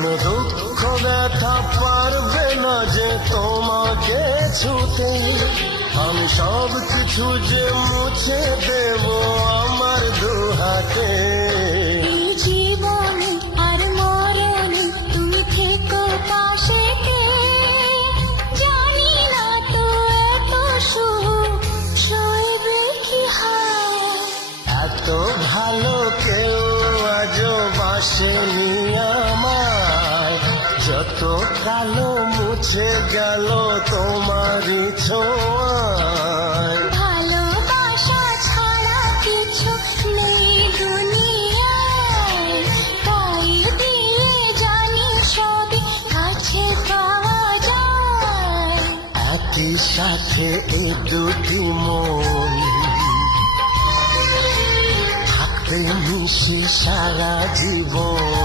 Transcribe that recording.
কোনো দুঃখ ব্যথা পারবে না যে তোমাকে ছুতে। আমি সব কিছু যে মুছে দেব আমার দুহাতে। এই জীবনে আর মরণে তুমি থেকো পাশে কে, জানি না তো এত সুখ সইবে কি হয়। এত ভালো কেউ আজও বাসেনি আমার, যত কালো মুছে গেল তোমারই ছোঁয়ায়। ভালোবাসা ছাড়া কিছু নেই দুনিয়ায়, তাই দিয়ে জানি সবই কাছে পাওয়া যায়। একই সাথে এই দুটি মন থাকবে মিশে সারা জীবন।